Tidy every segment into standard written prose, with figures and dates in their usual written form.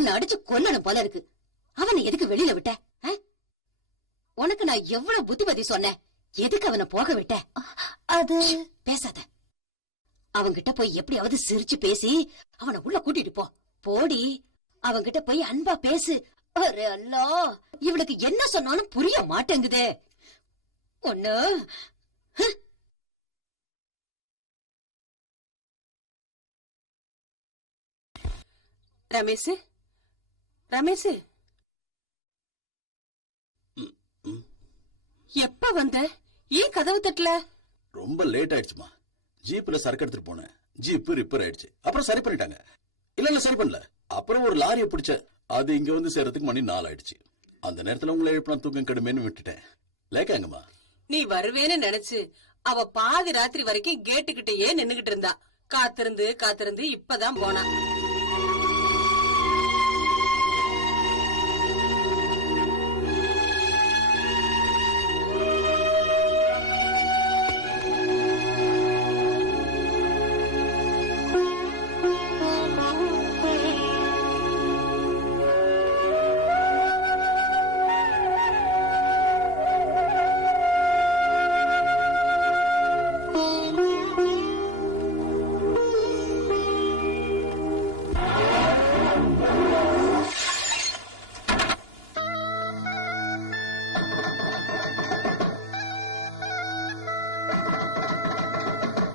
உன்னை அடிச்சு கொல்லணும் போல இருக்கு. அவனை எதுக்கு வெளியில விட்ட? உனக்கு நான் எவ்வளவு புத்திமதி சொன்னேன், எதுக்கு அவனை போக விட்ட? அது பேசாத. அவன்கிட்ட போய் எப்படியாவது சிரிச்சு பேசி அவனை உள்ள கூட்டிட்டு போ. போடி, அவன்கிட்ட போய் அன்பா பேசு. அரே அல்லா, இவளுக்கு என்ன சொன்னாலும் புரிய மாட்டேங்குதே. ஒண்ணு ரமேஷ், ரமேஷ், எப்ப வந்த? ஏன் கதவு தட்டல? ரொம்ப லேட் ஆயிடுச்சுமா. ஜீப்ல சரக்கு எடுத்துட்டு போனேன். ஜீப் ரிப்பேர் ஆயிடுச்சு. அப்புறம் சரி பண்ணிட்டாங்க. இல்ல சரி பண்ணல. அப்புறம் ஒரு லாரியை பிடிச்ச, அது இங்க வந்து சேர்றதுக்கு மணி 4 ஆயிடுச்சு. அந்த நேரத்துல உங்களை எழுப்பினா தூக்கம் கெடுமேன்னு விட்டுட்டேன். லேக்காங்கம்மா. நீ வருவேன்னு நினைச்சு அவ பாதி ராத்திரி வரைக்கும் கேட்டுக்கிட்டே நின்னுகிட்டு இருந்தா. காத்திருந்து காத்திருந்து இப்பதான் போனா.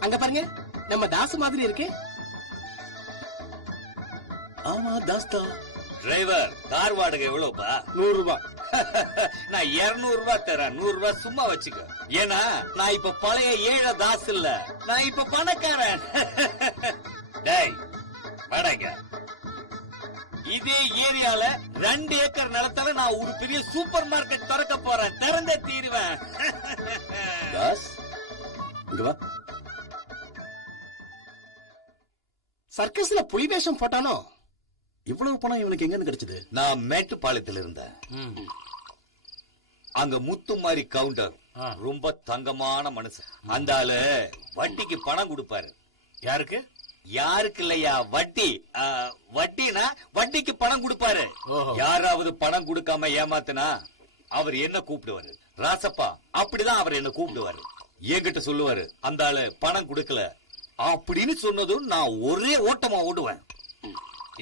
அங்க பாருங்க, நம்ம தாசு மாதிரி இருக்கு. ஆமா தாஸ் தான். டிரைவர், கார் வாடகை எவ்வளவுப்பா? 100 ரூபாய். நான் 200 ரூபாய் தரேன். 100 ரூபாய் சும்மா வச்சுக்க. ஏன்னா நான் இப்ப பழைய ஏழை தாஸ் இல்ல, நான் இப்ப பணக்காரன். டேய் வாடகை. இதே ஏரியால 2 ஏக்கர் நிலத்தால நான் ஒரு பெரிய சூப்பர் மார்க்கெட் திறக்க போறேன். திறந்தே தீருவேன். தாஸ் இங்க வா. சர்க்கஸ்ல புலி வேஷம் போட்டானோ? இவ்வளவு பணம் இவனுக்கு எங்க கிடைச்சது? நான் மேட்டுப்பாளையத்தில் இருந்தேன். அங்க முத்து மாதிரி கவுண்டர், ரொம்ப தங்கமான மனுஷன். அந்த ஆளு வட்டிக்கு பணம் கொடுப்பாரு. யாருக்கு? யாருக்கு இல்லையா, வட்டி. வட்டினா வட்டிக்கு பணம் கொடுப்பாரு. யாராவது பணம் கொடுக்காம ஏமாத்தினா அவர் என்ன கூப்பிடுவாரு? ராசப்பா. அப்படிதான் அவர் என்ன கூப்பிடுவாரு. என்கிட்ட சொல்லுவாரு, அந்த ஆளு பணம் கொடுக்கல அப்படின்னு சொன்னதும் நான் ஒரே ஓட்டமா ஓடுவேன்.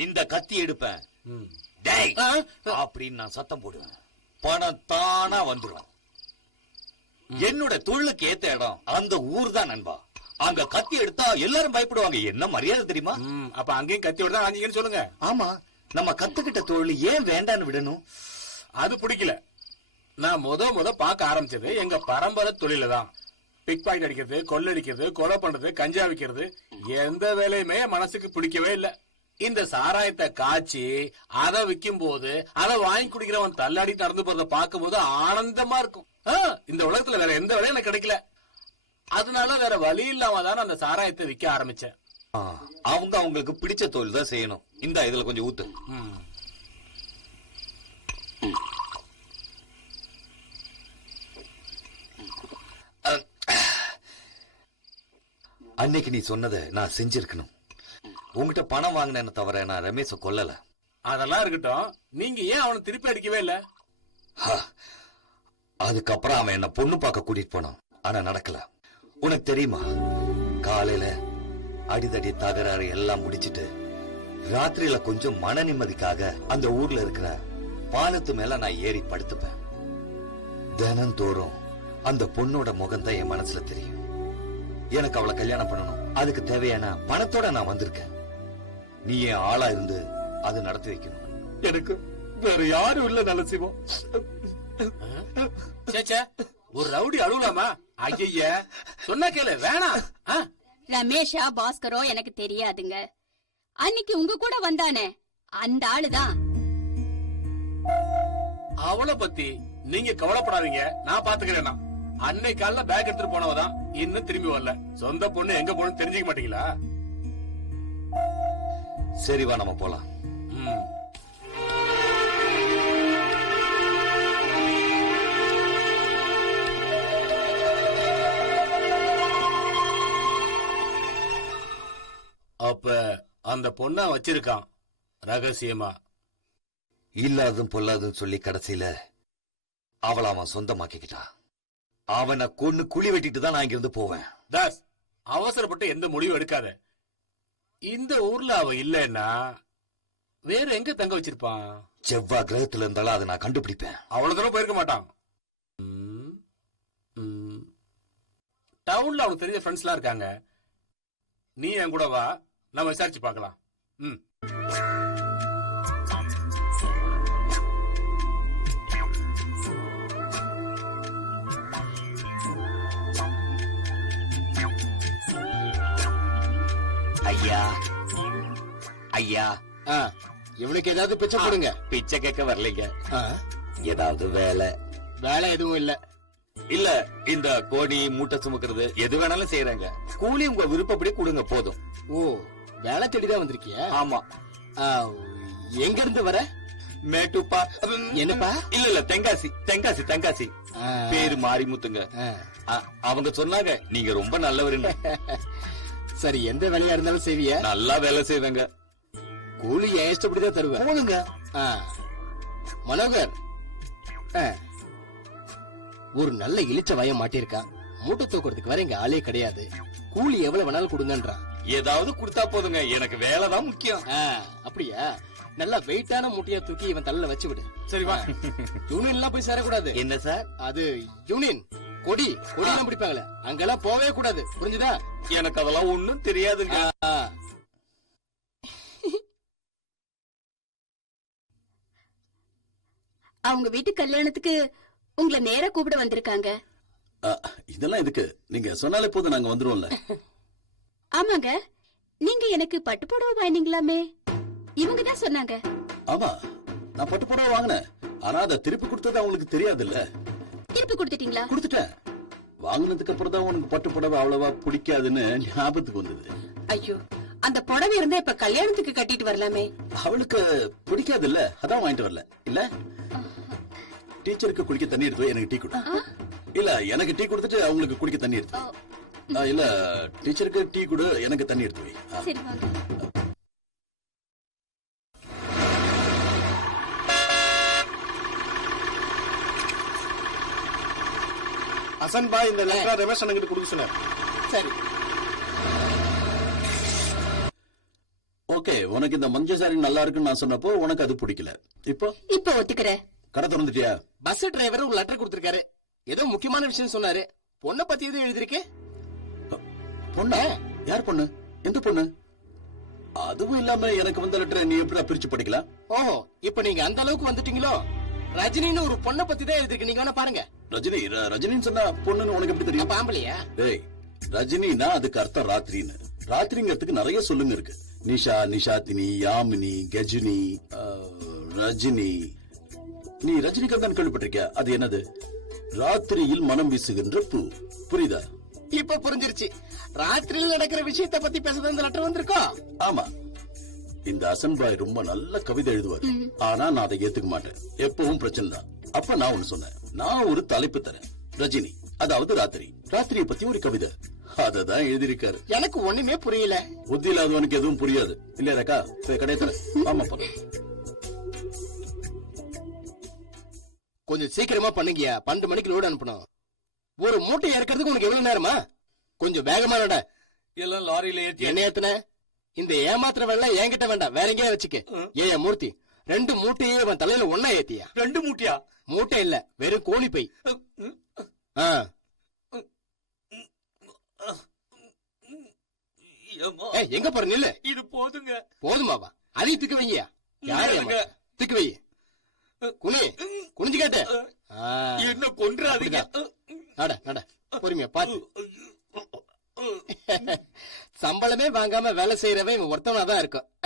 இந்த கத்தி எடுப்பேன். டேய் அப்படின்னு நான் சத்தம் போடுவேன். பணம் தானா வந்துடும். என்னோட தொழிலுக்கு ஏத்த இடம் அந்த ஊர் தான் நண்பா. அங்க கத்தி எடுத்தா எல்லாரும் பயப்படுவாங்க. என்ன மரியாதை தெரியுமா? அப்ப அங்கேயும் கத்தி எடுத்தா வாங்கிங்கன்னு சொல்லுங்க. ஆமா, நம்ம கத்துக்கிட்ட தொழில் ஏன் வேண்டான்னு விடணும்? அது பிடிக்கல. நான் முத பார்க்க ஆரம்பிச்சது எங்க பரம்பரை தொழில தான். பிக் பாக்கெட் அடிக்கிறது, கொள்ளடிக்கிறது, கொலை பண்றது, கஞ்சா விக்கிறது, எந்த வேலையுமே மனசுக்கு பிடிக்கவே இல்ல. இந்த சாராயத்தை காய்ச்சி அதை விற்கும் போது அதை வாங்கி குடிக்கிறவன் தள்ளாடி நடந்து போறத பார்க்கும் போது ஆனந்தமா இருக்கும். இந்த உலகத்துல வேற எந்த வேலையும் எனக்கு கிடைக்கல. அதனால வேற வழி இல்லாம தான் அந்த சாராயத்தை விற்க ஆரம்பிச்சேன். அவங்க அவங்களுக்கு பிடிச்ச தொழில் தான் செய்யணும். இந்த இதுல கொஞ்சம் ஊத்து. அன்னைக்கு நீ சொன்னதை நான் செஞ்சிருக்கணும். உங்ககிட்ட பணம் வாங்கினேன்னு தவிர நான் ரமேஷ கொல்லல. அதெல்லாம் இருக்கட்டும், நீங்க ஏன் அவனை திருப்பி அடிக்கவே இல்ல? அதுக்கப்புறம் அவன் என்ன பொண்ணு பார்க்க கூட்டிட்டு போனான். ஆனா நடக்கல. உனக்கு தெரியுமா, காலையில அடிதடி தகராறு எல்லாம் முடிச்சிட்டு ராத்திரியில கொஞ்சம் மன நிம்மதிக்காக அந்த ஊர்ல இருக்கிற பாலத்து மேல நான் ஏறி படுத்துப்பேன். தினந்தோறும் அந்த பொண்ணோட முகம் தான் என் மனசுல தெரியும். எனக்கு அவளை கல்யாணம் பண்ணணும். அதுக்கு தேவையான பணத்தோட நான் வந்திருக்கேன். நீ என் ஆளா இருந்து அது நடத்தி வைக்கணும். எனக்கு வேற யாரும் இல்ல நலசிவம். ஒரு ரவுடி அழுவலாமா? ஐய சொன்னா கேளு. வேணாம். ரமேஷா பாஸ்கரோ எனக்கு தெரியாதுங்க. அன்னைக்கு உங்க கூட வந்தானே அந்த ஆளுதான். அவளை பத்தி நீங்க கவலைப்படாதீங்க, நான் பாத்துக்கிறேன். அன்னைக்கு காலைல பேக் எடுத்துட்டு போனவதான் இன்னும் திரும்பி வரல. சொந்த பொண்ணு எங்க பொண்ணு தெரிஞ்சுக்க மாட்டீங்களா? சரிவா, நம்ம போலாம். அப்ப அந்த பொண்ண வச்சிருக்கான் ரகசியமா. இல்லாதும் பொல்லாதும் சொல்லி கடைசியில அவளை அவன் சொந்தமாக்கிக்கிட்டான். அவனை கொன்னு குழி வெட்டிட்டு தான் நான் இங்கிருந்து போவேன். தாஸ், அவசரப்பட்டு எந்த முடிவும் எடுக்காத. இந்த ஊர்ல அவ இல்லன்னா வேற எங்க தங்க வச்சிருப்பான்? செவ்வாய் கிரகத்துல இருந்தாலும் அதை நான் கண்டுபிடிப்பேன். அவ்வளவு தூரம் போயிருக்க மாட்டான். டவுன்ல அவனுக்கு தெரிஞ்ச ஃப்ரெண்ட்ஸ் எல்லாம் இருக்காங்க. நீ என் கூட வா, நம்ம விசாரிச்சு பார்க்கலாம். ஐயா ஐயா, இவனுக்கு ஏதாவது பிச்சை போடுங்க. பிச்சை கேட்க வரலைங்க. ஏதாவது வேலை? வேலை எதுவும் இல்ல. இல்ல, இந்த கோடி மூட்டை சுமக்கிறது எது வேணாலும் செய்யறாங்க. கூலி உங்க விருப்பப்படி கொடுங்க போதும். ஓ, வேலை தேடிதான் வந்திருக்கியா? ஆமா. எங்க இருந்து வர? மேட்டுப்பா. என்னப்பா? இல்ல இல்ல, தென்காசி தென்காசி தென்காசி. பேரு மாரிமுத்துங்க. அவங்க சொன்னாங்க நீங்க ரொம்ப நல்லவருன்னு. சரி, எந்த வேலையா இருந்தாலும் செய்வியா? நல்லா வேலை செய்வேங்க. கூலி என் இஷ்டப்படிதான் தருவேன். போதுங்க. மனோகர், ஒரு நல்ல இளிச்ச வயம் மாட்டிருக்கான். மூட்டை தூக்குறதுக்கு வர இங்க ஆளே கிடையாது. கூலி எவ்வளவு வேணாலும் கொடுங்கன்றான். ஏதாவது கொடுத்தா போதுங்க, எனக்கு வேலைதான் முக்கியம். அப்படியா? நல்லா வெயிட்டான மூட்டையா தூக்கி இவன் தலையில வச்சு விடு. சரி வா. யூனியன் எல்லாம் போய் சேரக்கூடாது. என்ன சார் அது? யூனியன் கொடி எல்லாம் பிடிப்பாங்களே, அங்கெல்லாம் போவே கூடாது. புரிஞ்சுதா? எனக்கு அதெல்லாம் ஒண்ணும் தெரியாதுங்க. அவங்க வீட்டு கல்யாணத்துக்கு உங்களை நேரா கூப்பிட வந்திருக்காங்க. இதெல்லாம் எதுக்கு? நீங்க சொன்னாலே போதும், நாங்க வந்துருவோம்ல. ஆமாங்க, நீங்க எனக்கு பட்டு புடவை வாங்கினீங்களாமே, இவங்க தான் சொன்னாங்க. ஆமா, நான் பட்டு புடவை வாங்கினேன். ஆனா அதை திருப்பி கொடுத்தது அவங்களுக்கு தெரியாது இல்ல. திருப்பி கொடுத்துட்டீங்களா? கொடுத்துட்டேன். வாங்கினதுக்கு அப்புறம் தான் உனக்கு பட்டு புடவை அவ்வளவா பிடிக்காதுன்னு ஞாபகத்துக்கு வந்தது. ஐயோ, அந்த புடவை இருந்தா இப்ப கல்யாணத்துக்கு கட்டிட்டு வரலாமே. அவளுக்கு பிடிக்காது இல்ல, அதான் வாங்கிட்டு வரல. இல்ல, டீச்சருக்கு குடிக்க தண்ணி எடுத்து எனக்கு டீ கொடு. இல்ல, எனக்கு டீ கொடுத்துட்டு அவங்களுக்கு குடிக்க தண்ணி எடுத்து. இல்ல, டீச்சருக்கு டீ கொடு, எனக்கு தண்ணி எடுத்து வை. சரி வாங்க. ஹசன் பாய், இந்த லெட்டர் ரமேஷ் அண்ணங்கிட்ட கொடுக்க சொன்னார். சரி. ஓகே, உனக்கு இந்த மஞ்சள் சாரி நல்லா இருக்குன்னு நான் சொன்னப்போ உனக்கு அது பிடிக்கல. இப்போ ஒத்துக்கிறேன். கடை திறந்துட்டியா? பஸ் டிரைவர் ஒரு லெட்டர் கொடுத்திருக்காரு. ஏதோ முக்கியமான விஷயம் சொன்னாரு. பொண்ணை பத்தி எதுவும் எழுதிருக்கு. பொண்ணா? யார் பொண்ணு? எந்த பொண்ணு? அதுவும் இல்லாம எனக்கு வந்த லெட்டரை நீ எப்படி பிரிச்சு படிக்கலாம்? ஓஹோ, இப்ப நீங்க அந்த அளவுக்கு வந்துட்டீங்களோ? ரஜினின்னு ஒரு பொண்ணை பத்தி தான் எழுதிருக்கு. நீங்க வேணா பாருங்க. ரஜினி? ரஜினின்னு சொன்னா பொண்ணுன்னு உனக்கு எப்படி தெரியும்? பாம்பலையா? டேய், ரஜினினா அதுக்கு அர்த்தம் ராத்திரின்னு. ராத்திரிங்கிறதுக்கு நிறைய சொல்லுங்க இருக்கு. நிஷா, நிஷாத்தினி, யாமினி, கஜினி, ரஜினி. நீ ரஜினிகாந்த் தான் கேள்விப்பட்டிருக்கியா? அது என்னது? ராத்திரியில் மனம் வீசுகின்ற பூ. புரியுதா? இப்ப புரிஞ்சிருச்சு. ராத்திரியில் நடக்கிற விஷயத்த பத்தி பேசுறது இந்த லெட்டர் வந்திருக்கோம். ஆமா, இந்த ஹசன் பாய் ரொம்ப நல்ல கவிதை எழுதுவாரு. ஆனா நான் அதை ஏத்துக்க மாட்டேன். எப்பவும் பிரச்சனை தான். அப்ப நான் ஒண்ணு சொன்னேன், நான் ஒரு தலைப்பு தரேன். ரஜினி, அதாவது ராத்திரி. ராத்திரியை பத்தி ஒரு கவிதை. அததான் எழுதியிருக்காரு. எனக்கு ஒண்ணுமே புரியல. புத்தி இல்லாதவனுக்கு எதுவும் புரியாது இல்லையா ரேக்கா? கடையை தர. ஆமா, போல கொஞ்சம் சீக்கிரமா பண்ணுங்கயா. 12 மணிக்கு லோடு அனுப்பணும். ஒரு மூட்டை இறக்கிறதுக்கு உனக்கு எவ்வளவு நேரமா? கொஞ்சம் வேகமா நட. எல்லாம் லாரியில ஏத்தி என்ன ஏத்துன? இந்த ஏமாத்திர வேலை என்கிட்ட வேண்டாம், வேற எங்கேயா வச்சுக்க. ஏயா மூர்த்தி, 2 மூட்டையே அவன் தலையில ஒன்னா ஏத்தியா? 2 மூட்டையா? மூட்டை இல்ல, வெறும் கோழி பை. எங்க போற? நில்லு. இது போதுங்க. போதுமாவா? அதையும் திக்கு வைங்கயா. யாரு திக்கு வை. குனிஞ்சு கேட்டு என்ன கொன்றாதீங்க. நட நட, பொறுமையா பாத்து. சம்பளமே வாங்காம வேலை செய்யறவன் இவன் ஒருத்தவனாதான் இருக்கும்.